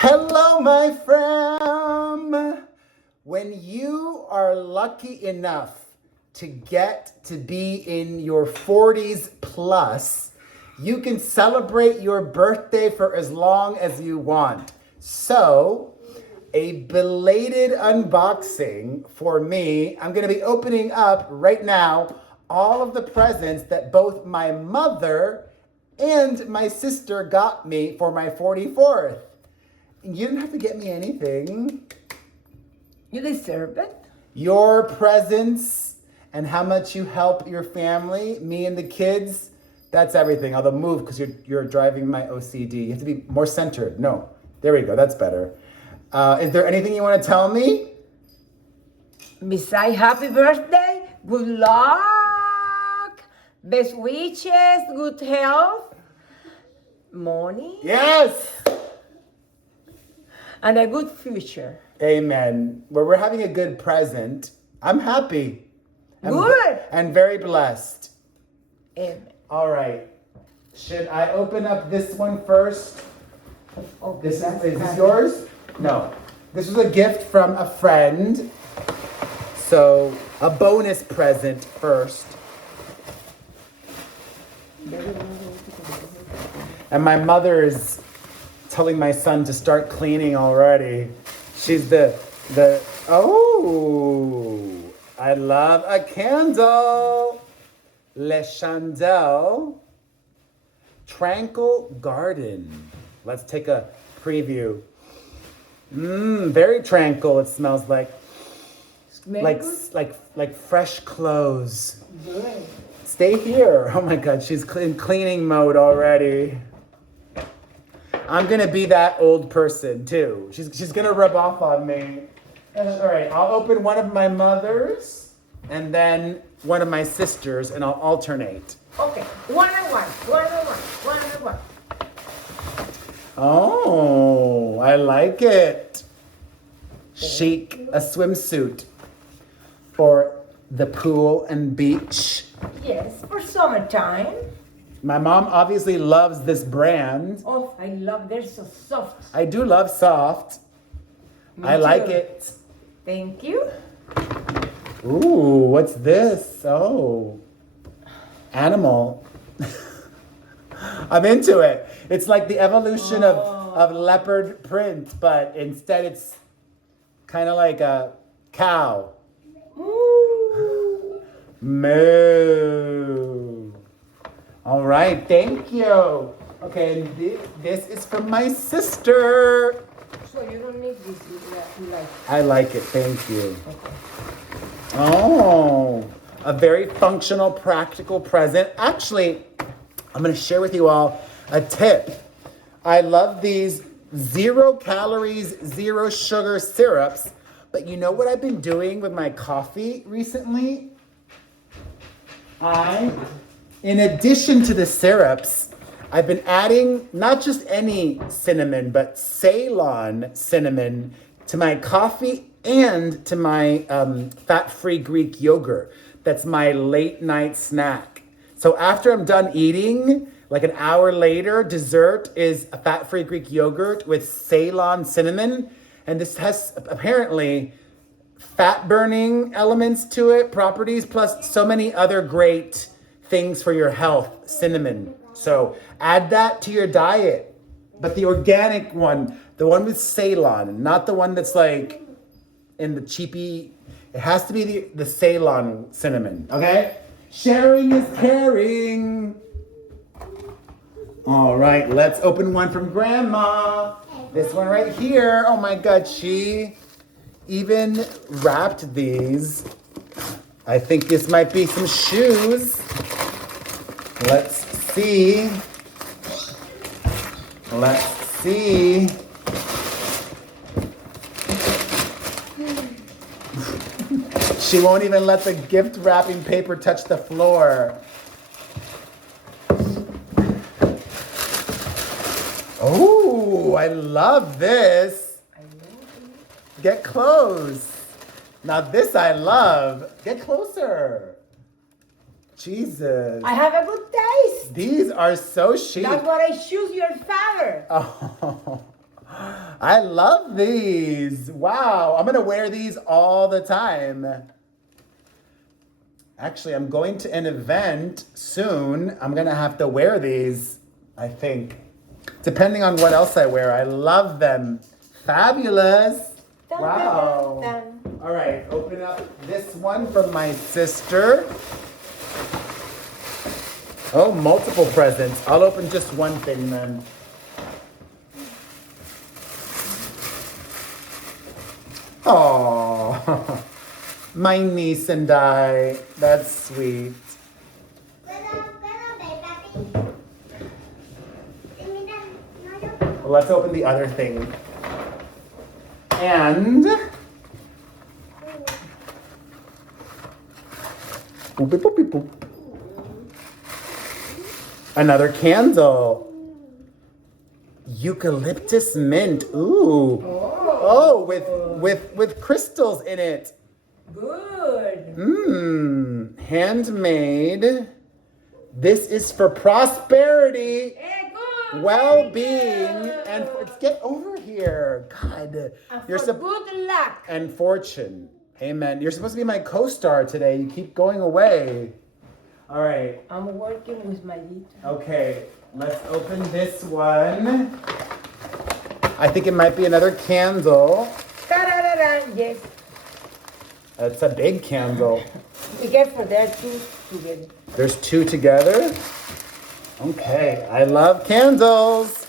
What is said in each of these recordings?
Hello, my friend. When you are lucky enough to get to be in your 40s plus, you can celebrate your birthday for as long as you want. So, a belated unboxing for me. I'm going to be opening up right now all of the presents that both my mother and my sister got me for my 44th. You didn't have to get me anything. You deserve it. Your presence and how much you help your family, me and the kids, that's everything. Although move because you're driving my OCD. You have to be more centered. No, there we go. That's better. Is there anything you want to tell me? Besides happy birthday, good luck, best wishes, good health, money, Yes. and a good future. Amen. Well, we're having a good present. I'm happy. Good. And very blessed. Amen. All right. Should I open up this one first? Okay, Is this yours? No. This was a gift from a friend. So, a bonus present first. And my mother is telling my son to start cleaning already. She's oh, I love a candle. Le Chandelle. Tranquil Garden. Let's take a preview. Very tranquil. It smells like fresh clothes. Good. Stay here. Oh my God, she's in cleaning mode already. I'm gonna be that old person too. She's gonna rub off on me. All right, I'll open one of my mother's and then one of my sisters, and I'll alternate. Okay, one and one. Oh, I like it. Chic, a swimsuit for the pool and beach. Yes, for summertime. My mom obviously loves this brand. Oh, I love, they're so soft. I do love soft. Me I like too. it. Thank you. Ooh, what's this? Oh, animal. I'm into it. It's like the evolution of leopard print, but instead it's kind of like a cow. Ooh. Moo. All right, thank you. Okay, and this is from my sister. So you don't need this, you like. I like it, thank you. Okay. Oh, a very functional, practical present. Actually, I'm going to share with you all a tip. I love these 0 calories, 0 sugar syrups. But you know what I've been doing with my coffee recently? In addition to the syrups, I've been adding not just any cinnamon, but Ceylon cinnamon to my coffee and to my fat-free Greek yogurt. That's my late night snack. So after I'm done eating, like an hour later, dessert is a fat-free Greek yogurt with Ceylon cinnamon. And this has apparently fat-burning elements to it, properties, plus so many other great things for your health, cinnamon. So add that to your diet. But the organic one, the one with Ceylon, not the one that's like in the cheapy. It has to be the Ceylon cinnamon, okay? Sharing is caring. All right, let's open one from Grandma. This one right here. Oh my God, she even wrapped these. I think this might be some shoes. Let's see. Let's see. She won't even let the gift wrapping paper touch the floor. Oh, I love this. Get close. Now this I love. Get closer. Jesus. I have a good taste. These are so chic. That's what I choose your father. Oh, I love these. Wow. I'm going to wear these all the time. Actually, I'm going to an event soon. I'm going to have to wear these, I think. Depending on what else I wear. I love them. Fabulous. Dun, Wow. dun, dun. All right, open up this one from my sister. Oh, multiple presents. I'll open just one thing then. Oh, my niece and I. That's sweet. Well, let's open the other thing. And boop, boop, boop, boop. Another candle. Eucalyptus mint. Ooh. Oh, with crystals in it. Good. Handmade. This is for prosperity, Hey, good. well-being, Very good. and get over here. God, And you're for good luck. and fortune. Amen. You're supposed to be my co-star today. You keep going away. All right. I'm working with my guitar. Okay. Let's open this one. I think it might be another candle. Ta-da-da-da. Yes. It's a big candle. Be careful, there are two together. There's two together. Okay. I love candles.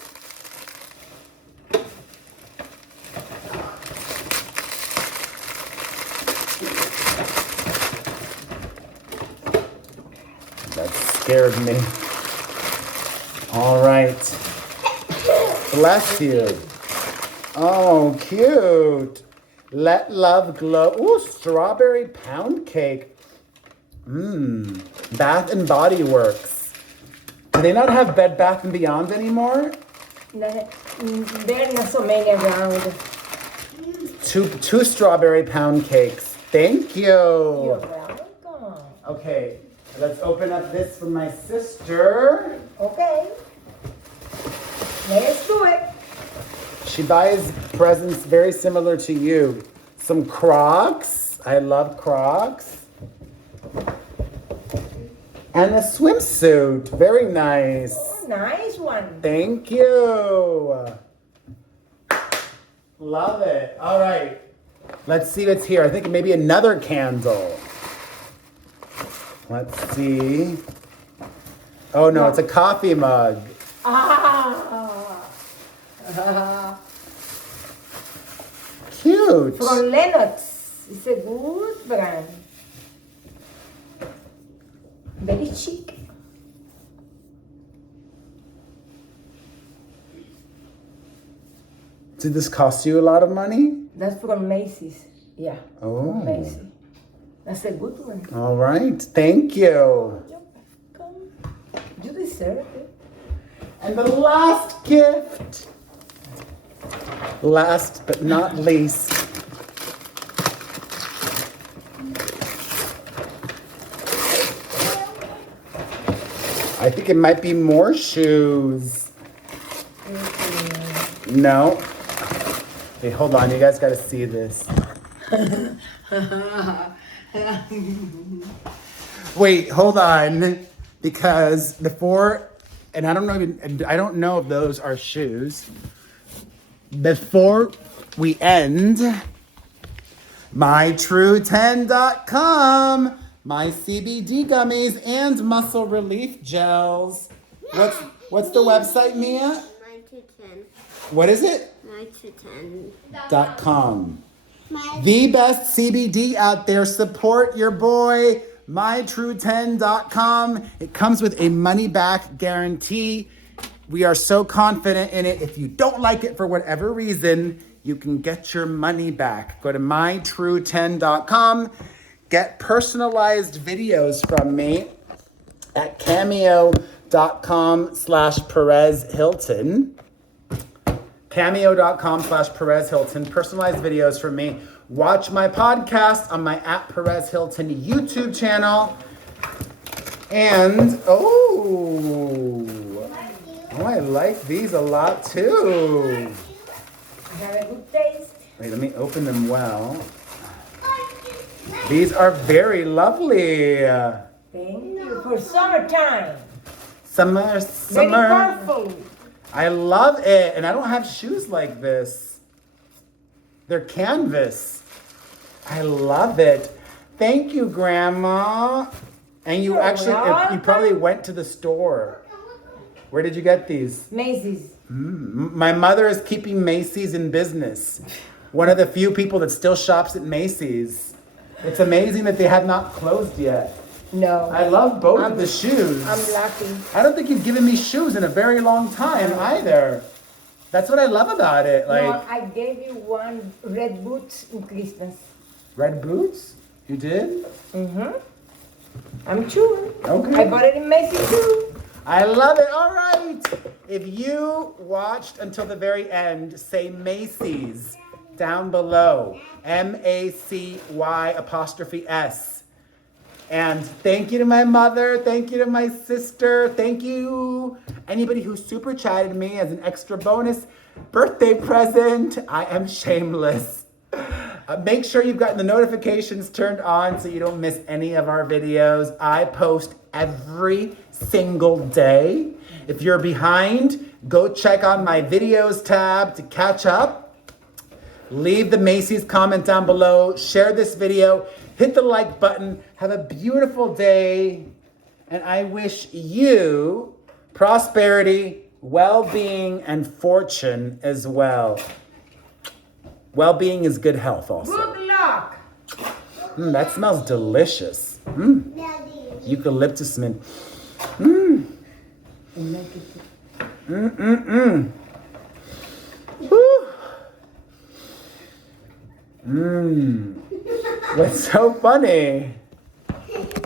That scared me. All right. Bless you. Oh, cute. Let love glow. Ooh, strawberry pound cake. Bath and Body Works. Do they not have Bed Bath and Beyond anymore? There are not so many around. Two strawberry pound cakes. Thank You're you. welcome. Okay, let's open up this for my sister. Okay. Let's do it. She buys presents very similar to you. Some Crocs. I love Crocs. And a swimsuit. Very nice. Oh, nice one. Thank you. Love it. All right. Let's see what's here. I think maybe another candle. Let's see. Oh no, it's a coffee mug. Cute. From Lennox. It's a good brand. Very chic. Did this cost you a lot of money? That's from Macy's. Yeah. Oh. Macy's. That's a good one. All right. Thank you. You're welcome. You deserve it. And the last gift. Last but not least. I think it might be more shoes. No. Hey, hold on. You guys got to see this. Wait, hold on. Because before, and I don't know if those are shoes. Before we end, mytrue10.com, my CBD gummies and muscle relief gels. What's the website, Mia? 9 to 10. What is it? 9 to 10. .com. The best CBD out there. Support your boy, mytrue10.com. It comes with a money back guarantee. We are so confident in it. If you don't like it for whatever reason, you can get your money back. Go to mytrue10.com. Get personalized videos from me at cameo.com/Perez Hilton. Cameo.com/Perez Hilton. Personalized videos from me. Watch my podcast on my @Perez Hilton YouTube channel. And, I like these a lot too. Have a good taste. Wait, let me open them well. These are very lovely. Thank you. For summertime. Summer, Very summer. colorful. I love it. And I don't have shoes like this. They're canvas. I love it. Thank you, Grandma. And you You're actually, you welcome. probably went to the store. Where did you get these? Macy's. My mother is keeping Macy's in business. One of the few people that still shops at Macy's. It's amazing that they have not closed yet. No. I love both I'm- of the shoes. I'm lucky. I don't think you've given me shoes in a very long time either. That's what I love about it. No, Like I gave you one red boots in Christmas. red boots? You did? Mm-hmm. I'm true. Okay. I bought it in Macy's too. I love it. All right. If you watched until the very end, say Macy's down below. MACY''S. And thank you to my mother. Thank you to my sister. Thank you anybody who super chatted me as an extra bonus birthday present. I am shameless. Make sure you've gotten the notifications turned on so you don't miss any of our videos. I post every single day. If you're behind, go check on my videos tab to catch up. Leave the Macy's comment down below. Share this video. Hit the like button. Have a beautiful day. And I wish you prosperity, well-being, and fortune as well. Well-being is good health also. Good luck. That smells delicious. Eucalyptus mint. What's so funny?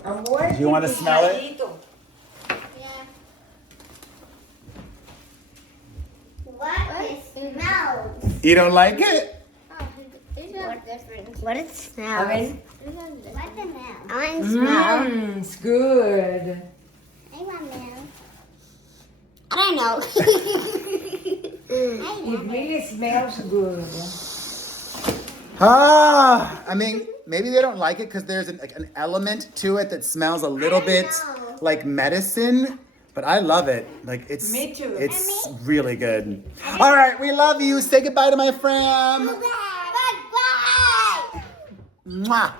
I'm working. Do you want to smell it? Yeah. What it smells? You don't like it? What it smells? I mean, What the smell? I want to smell. it's good. I want milk. I don't know. It really smells good. I mean, maybe they don't like it because there's an element to it that smells a little bit know. like medicine, but I love it. Like it's Me too. It's really good. All right, we love you. Say goodbye to my friend. Bye. Mwah.